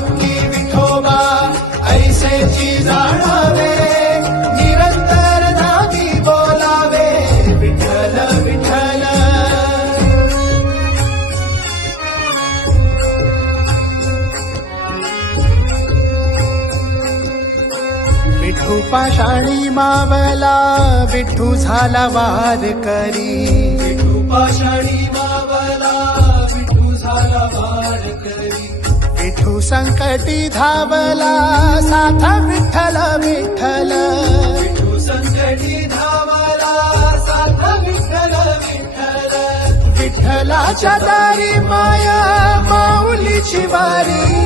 अंगी विठोबा सेवेची जाणावे निरंतर नामी बोलावे विठ्ठल विठ्ठल। विठू पाषाणी मावला विठू झाला वार करी। विठू पाषाणी मावला विठू झाला वार करी। विठू संकटी धावला साथ विठ्ठल विठ्ठल. विठू संकटी धावला साथ विठ्ठल विठ्ठल. विठ्ठलाच्या दारी माया माऊलीची वारी.